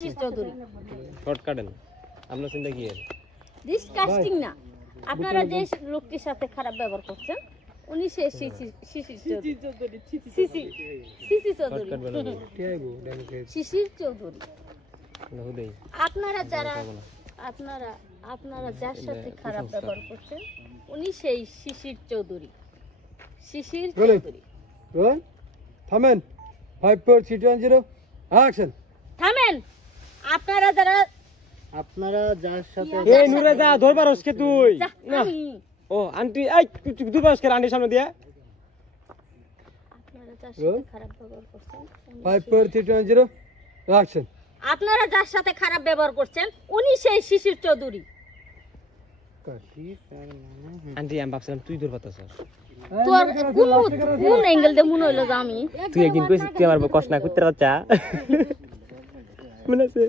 Chowdhury short কাটেন আপনার চিন্তা কি এর ডিসকাস্টিং না আপনারা যে লোকটির সাথে খারাপ ব্যবহার করছেন উনি সেই শিশির চৌধুরী শিশির চৌধুরী শিশির চৌধুরী আপনারা যার সাথে খারাপ ব্যবহার করছেন উনি সেই শিশির চৌধুরী থামেন 5 4 3 2 1 0 অ্যাকশন থামেন আপনারা যার সাথে এই নুরে যা ধরবার হসকে তুই না আমি ও আন্টি এই তুই দুবার হসকে আন্টির সামনে দিয়ে আপনারা যার সাথে খারাপ ব্যবহার করছেন 5 4 3 2 1 0 অ্যাকশন আপনারা যার সাথে খারাপ ব্যবহার করছেন উনি সেই শিশির চৌধুরী আন্টি আমি ভাবছিলাম তুই ধরবার তো স্যার তোর কোন অ্যাঙ্গেল দিয়ে মনে হইলো যে আমি তুই একদিন কইছিস তুই আমার কষ্ট না করতে বাচ্চা মনে আছে